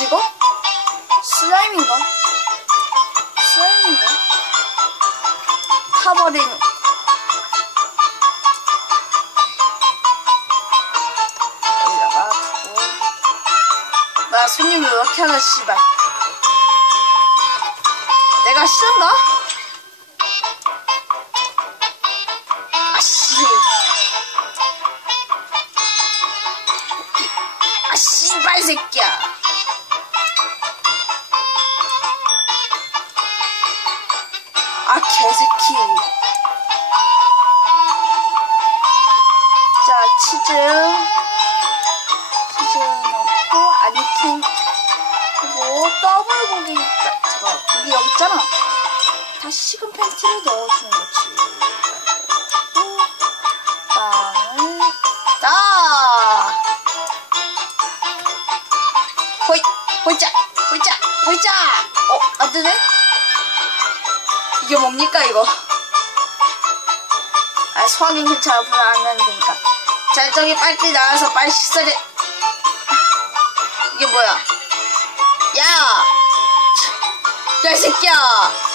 이거? 슬라임인가? 슬라임인가? 타버린 여기다가 두고 나 손님 왜 이렇게 하나 씨발 내가 싫은가? 아씨 아 씨발 새끼야 아 개새끼. 자 치즈. 치즈 넣고 아니킹. 그리고 더블 고기 잠깐 고기 여기 있잖아. 다시 식은 팬티를 넣어주는 거지. 빵을 자 호이 호이자 호이자 호이자. 어 안되네 이게 뭡니까 이거 아 소화기 괜찮아 불안 안 나는 되니까 자 저기 빨리 나와서 빨리 식사를 이게 뭐야 야! 야, 이 새끼야!